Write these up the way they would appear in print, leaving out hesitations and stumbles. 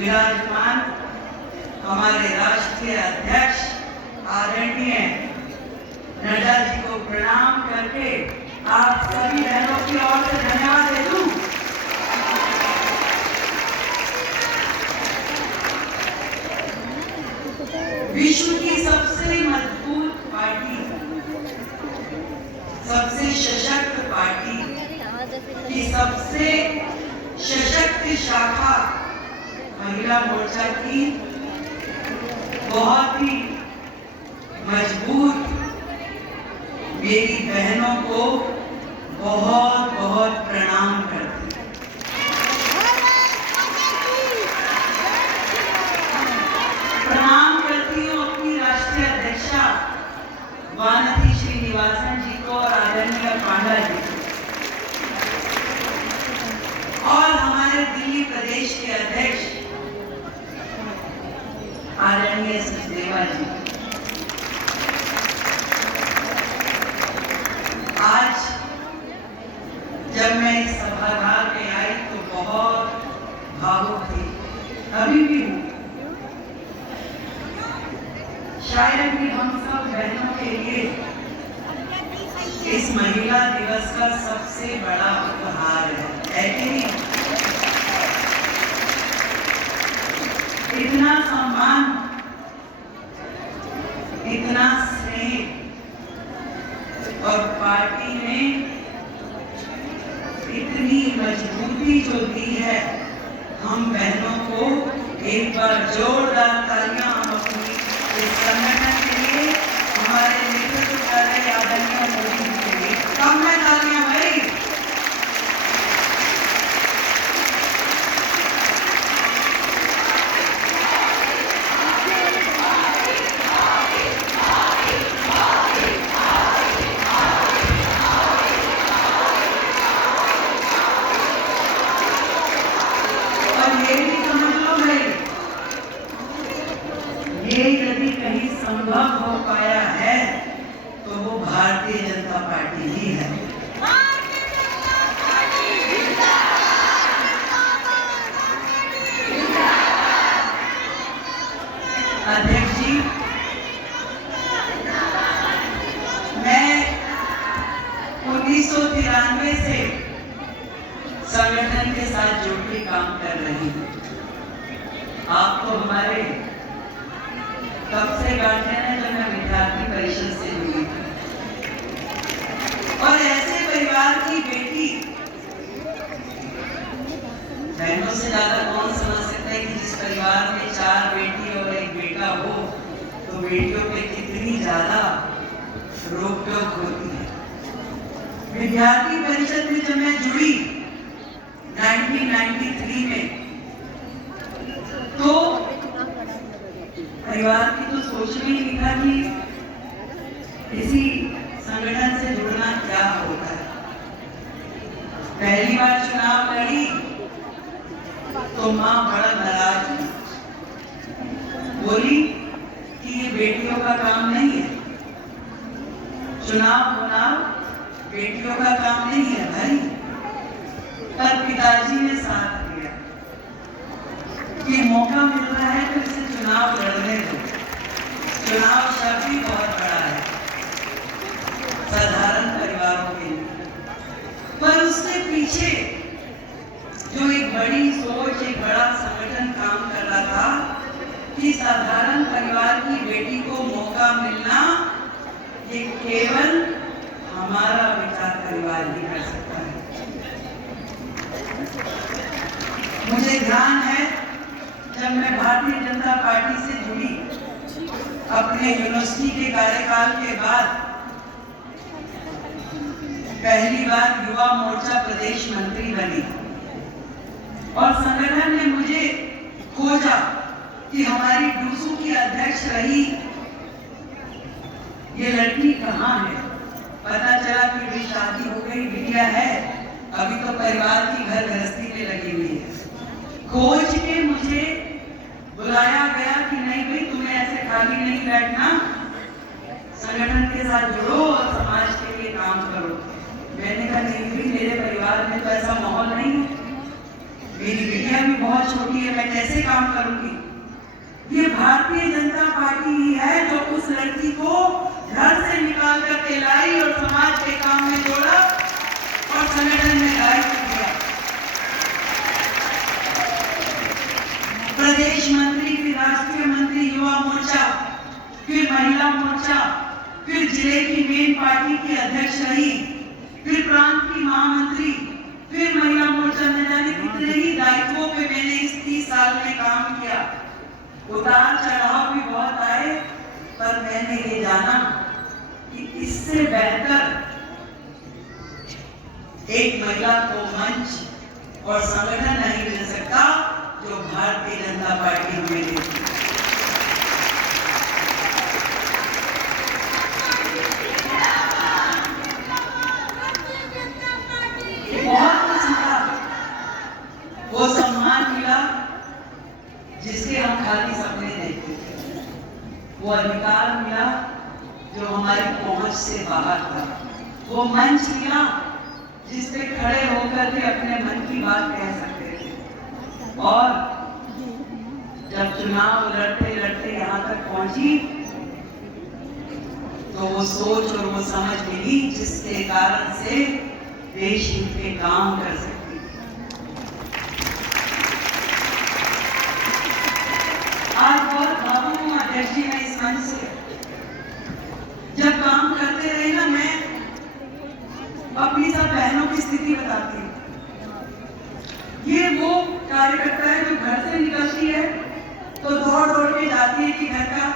विराजमान हमारे राष्ट्रीय अध्यक्ष आदरणीय नड्डा जी को प्रणाम करके आप सभी बहनों की ओर से धन्यवाद दे दूं। विश्व की सबसे मजबूत पार्टी, सबसे सशक्त पार्टी की सबसे सशक्त शाखा महिला मोर्चा की बहुत ही मजबूत मेरी बहनों को बहुत बहुत प्रणाम करती हूं। प्रणाम करती हूँ अपनी राष्ट्रीय अध्यक्षा वानथी श्रीनिवासन जी को और आदरणीय पांडा जी को, और हमारे दिल्ली प्रदेश के अध्यक्ष आदरणीय सचदेवा जी। आज जब मैं इस सभागार में आई तो बहुत भावुक थी, अभी भी हूँ। शायद कि हम सब बहनों के लिए इस महिला दिवस का सबसे बड़ा उपहार है कि नहीं? इतना सम्मान, इतना स्नेह और पार्टी ने इतनी मजबूती जो दी है हम बहनों को, एक बार जोरदार तालियां हम अपनी इस संगठन के लिए, हमारे नेतृत्व कर रहे आदरणीय मोदी जी के लिए कम है तालियां भाई। ये यदि कहीं संभव हो पाया है तो वो भारतीय जनता पार्टी ही है। अध्यक्ष जी, मैं 1993 से संगठन के साथ जुड़ के काम कर रही हूँ। आप तो हमारे कब से गार्जियन है जब मैं विद्यार्थी परिषद से जुड़ी थी, और ऐसे परिवार की बेटी, बहनों से ज्यादा कौन समझ सकता है कि जिस परिवार में 4 बेटी और 1 बेटा हो तो बेटियों पे कितनी ज्यादा रोक टोक होती है। विद्यार्थी परिषद में जब मैं जुड़ी 1993 में, तो परिवार की तो सोच में ही नहीं था कि इसी संगठन से जुड़ना क्या होता है। पहली बार चुनाव लड़ी तो मां बड़ा नाराज हुई, बोली कि ये बेटियों का काम नहीं है, चुनाव होना बेटियों का काम नहीं है भाई। पर पिताजी ने साथ दिया कि मौका मिल रहा है तो इसे चुनाव लड़ने दो। चुनाव शब्द भी बहुत बड़ा है साधारण परिवारों के लिए, पर उसके पीछे जो एक बड़ी सोच, एक बड़ा संगठन काम कर रहा था कि साधारण परिवार की बेटी को मौका मिलना ये केवल हमारा विचार परिवार ही कर सकता है। मुझे ध्यान है जब मैं भारतीय जनता पार्टी से जुड़ी, अपने यूनिवर्सिटी के कार्यकाल के बाद पहली बार युवा मोर्चा प्रदेश मंत्री बनी, और संगठन ने मुझे खोजा कि हमारी डूसू की अध्यक्ष रही ये लड़की कहाँ है। पता चला कि मेरी शादी हो गई, बिटिया है, अभी तो परिवार की घर गृहस्थी में लगी हुई है। खोज के मुझे बुलाया गया कि नहीं भाई, तुम्हें ऐसे खाली नहीं बैठना, संगठन के साथ जुड़ो और समाज के लिए काम करो। मैंने कहा नहीं भी, मेरे परिवार में तो ऐसा माहौल नहीं है, मेरी बिटिया भी बहुत छोटी है, मैं कैसे काम करूंगी? ये भारतीय जनता पार्टी ही है जो उस लड़की को घर से निकाल करके लाई और समाज के काम में जोड़ा और संगठन में दायित्व दिया। प्रदेश मंत्री, फिर राष्ट्रीय मंत्री, युवा मोर्चा, फिर महिला मोर्चा, फिर जिले की मेन पार्टी की अध्यक्ष रही, फिर प्रांत की महामंत्री, फिर महिला मोर्चा, न जाने कितने ही दायित्वों पे मैंने इस 30 साल में काम किया। उतार चढ़ाव भी बहुत आए, पर मैंने ये जाना कि इससे बेहतर एक महिला को मंच और संगठन नहीं मिल सकता जो भारतीय जनता पार्टी हमें देती है। बहुत कुछ मिला, वो सम्मान मिला जिसके हम खाली सपने देखते थे, वो अधिकार मिला जो हमारी पहुंच से बाहर था, वो मंच मिला जिस पे खड़े होकर के अपने मन की बात कह सकते थे। और जब चुनाव लड़ते लड़ते यहाँ तक पहुंची तो वो सोच और वो समझ मिली जिसके कारण से देश हित के काम कर सकती है। आज बहुत भावुक हूँ अध्यक्ष जी, मैं इस मंच से जब काम करते रहे ना, मैं अपनी सब बहनों की स्थिति बताती हूँ। ये वो कार्यकर्ता है जो घर से निकलती है तो दौड़ दौड़ के जाती है कि घर का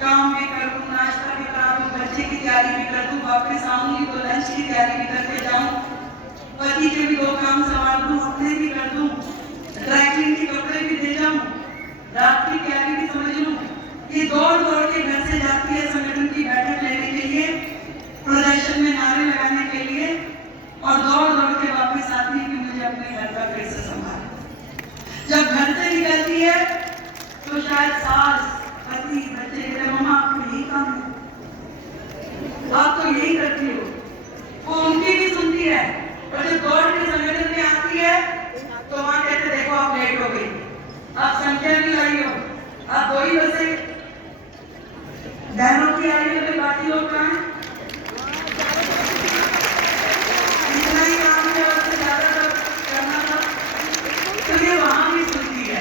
काम भी कर दूं, नाश्ता भी करा दूं, बच्चे की तैयारी भी कर दूं, वापस आऊंगी तो लंच की तैयारी भी करके जाऊं, पति के भी 2 काम संभाल दूं, अपने भी कर दूं, ड्राई क्लीन के कपड़े भी दे जाऊं, रात की तैयारी भी समझ लूं। ये दौड़ दौड़ के घर से जाती है संगठन की बैठक लेने के लिए, प्रदर्शन में नारे लगाने के लिए, और दौड़ दौड़ के वापस आती है कि मुझे अपने घर का फिर से संभालना। जब घर से निकलती है तो शायद सास, पति, बच्चे कहते मम्मा आपको यही काम है, आप तो यही करती हो, वो उनकी भी सुनती है। और जब दौड़ के संगठन में आती है तो वहां कहते देखो आप लेट हो गई, आप संख्या नहीं लाई हो, आप 2 ही बसे बहनों की आई है, बाकी लोग कहाँ हैं? इतना ही काम है, उससे ज्यादा करना था। तो ये वहां भी सुनती है।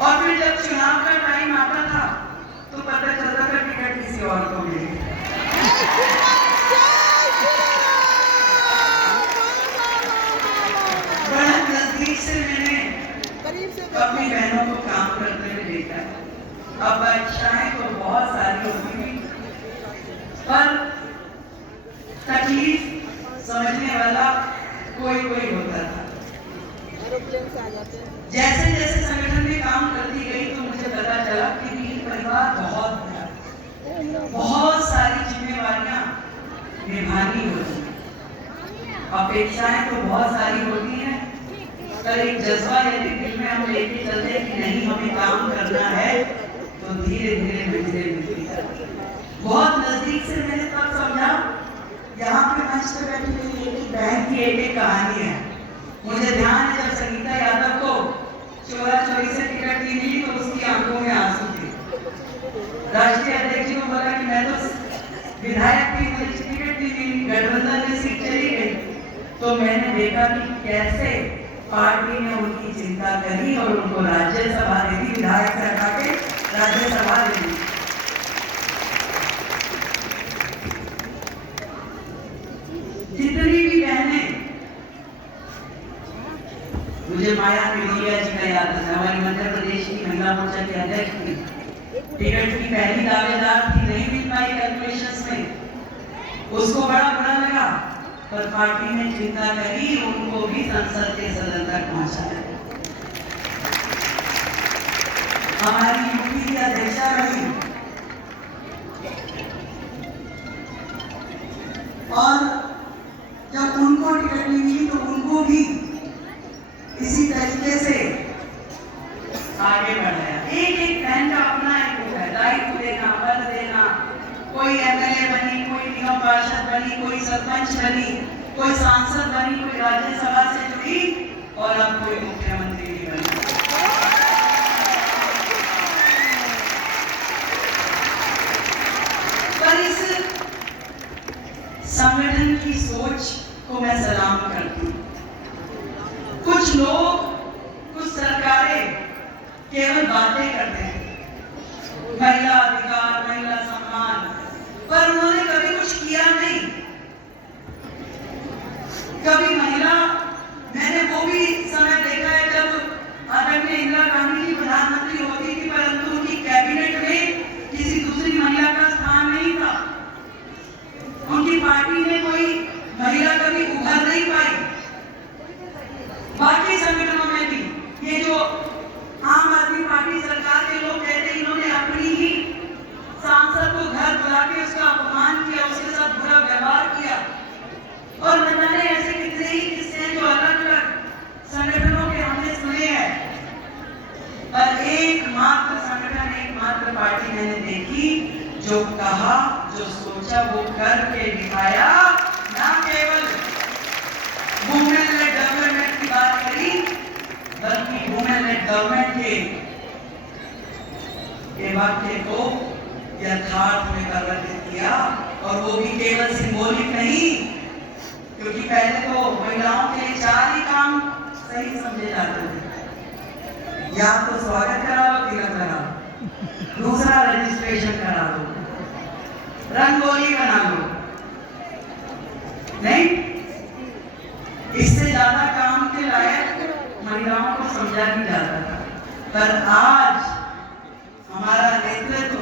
और फिर जब चुनाव का टाइम आता था तो पता चलता था टिकट किसी और को मिली। बड़ा नजदीक से मैंने अपनी बहनों को काम करते हुए देखा है। अब इच्छाएं तो बहुत सारी होती थी, पर तकलीफ समझने वाला कोई होता था। जैसे जैसे संगठन में काम करती गई तो मुझे पता चला कि मेरी परिवार बहुत बड़ा, बहुत सारी जिम्मेवारियां निभानी होती हैं, अपेक्षाएं तो बहुत सारी होती हैं, पर एक जज्बा यदि दिल में हम लेके चलते कि नहीं हमें काम करना है तो धीरे धीरे मिलती है। बहुत नजदीक से मैंने तब समझा, यहाँ पे मंच पे बैठी मेरी एक बहन की एक कहानी है। मुझे ध्यान है जब संगीता यादव को चोरा चोरी से टिकट नहीं मिली तो उसकी आंखों में आंसू थे। राष्ट्रीय अध्यक्ष जी को बोला कि मैं तो विधायक थी, मुझे टिकट नहीं मिली, गठबंधन में सीट चली गई। तो मैंने देखा कि कैसे पार्टी ने उनकी चिंता करी और उनको राज्यसभा दे दी, विधायक से हटा के राज्यसभा दे दी। जितनी भी बहनें, मुझे माया मिर्जिया जी का याद है, हमारी मध्य प्रदेश की महिला मोर्चा की अध्यक्ष थी, टिकट की पहली दावेदार थी, नहीं मिल पाई कैलकुलेशंस में, उसको बड़ा बुरा लगा, पर पार्टी ने चिंता करी, उनको भी संसद के सदन तक पहुंचाया। हमारी यूपी की अध्यक्षा रही और जब उनको टिकट नहीं मिली तो उनको भी इसी तरीके से आगे बढ़ाया। एक एक बहन का अपना एक दायित्व देना, पद देना, कोई एमएलए बनी, कोई निगम पार्षद बनी, कोई सरपंच बनी, कोई सांसद बनी, कोई राज्यसभा से जुड़ी, और अब कोई मुख्यमंत्री नहीं बना। पर इस संगठन की सोच को मैं सलाम करती हूँ। कुछ लोग, कुछ सरकारें केवल बातें करते हैं, महिला अधिकार, महिला सम्मान, पर उन्होंने कभी कुछ किया नहीं। कभी महिला, मैंने वो भी समय देखा है जब आदरणीय इंदिरा गांधी जी प्रधानमंत्री होती थी, परंतु उनकी कैबिनेट में किसी दूसरी महिला का स्थान नहीं था। उनकी पार्टी में कोई महिला कभी उभर नहीं पाई। बाकी संगठनों में भी ये जो आम आदमी पार्टी सरकार के लोग कहते हैं, इन्होंने अपनी ही सांसद को घर बुला के उसका अपमान किया, उसके साथ बुरा व्यवहार किया, और न जाने ऐसे कितने ही किस्से हैं जो अलग अलग संगठनों के हमने सुने हैं। पर एकमात्र संगठन, एकमात्र पार्टी मैंने देखी जो कहा, जो सोचा वो करके दिखाया। ना केवल वुमेन लेड डेवलपमेंट की बात करी, बल्कि वुमेन लेड गवर्नमेंट के वाक्य को यथार्थ में परिवर्तित किया, और वो भी केवल सिंबॉलिक नहीं, क्योंकि पहले तो महिलाओं के लिए 4 ही काम सही समझे जाते थे। या तो स्वागत कराओ, तिलक लगाओ, दूसरा रजिस्ट्रेशन करा दो, रंगोली बना लो, नहीं, इससे ज्यादा काम के लायक महिलाओं को समझा नहीं जाता था। पर आज हमारा नेतृत्व,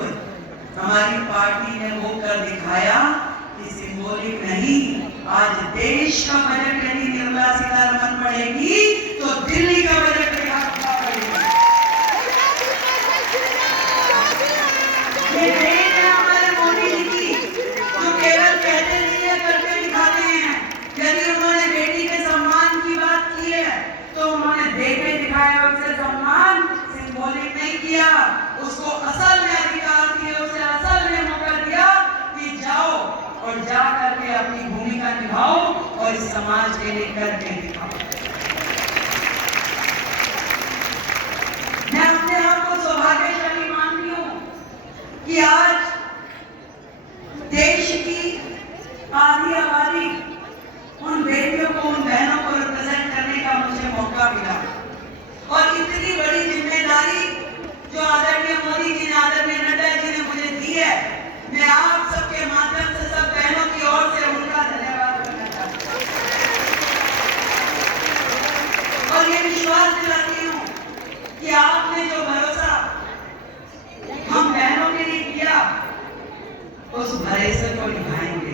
हमारी पार्टी ने वो कर दिखाया कि सिंबॉलिक नहीं, आज देश का बजट यदि निर्मला सीतारमण पढ़ेगी तो दिल्ली का बजट पढ़ेगी। ये देश है हमारे मोदी जी की, जो केवल कहते नहीं है, करके दिखाते हैं। यदि उन्होंने बेटी के सम्मान की बात की है तो उन्होंने दे के दिखाया, उससे सम्मान सिंबॉलिक नहीं किया, उसको असल में अधिकार दिए, उसे असल में मौका दिया कि जाओ और जा करके अपनी भूमिका निभाओ और इस समाज के लिए करके दिखाओ। मैं अपने आप को सौभाग्यशाली मानती हूँ कि आज देश की आधी आबादी, उन बेटियों को, उन बहनों को रिप्रेजेंट करने का मुझे मौका मिला, और इतनी बड़ी जिम्मेदारी जो आदरणीय मोदी जी ने, आदरणीय नड्डा जी ने मुझे दी है, मैं आप सबके माध्यम से सब बहनों की ओर से उनका धन्यवाद करना चाहता हूँ। और ये विश्वास दिलाती हूँ कि आपने जो भरोसा हम बहनों के लिए किया, उस भरोसे को निभाएंगे।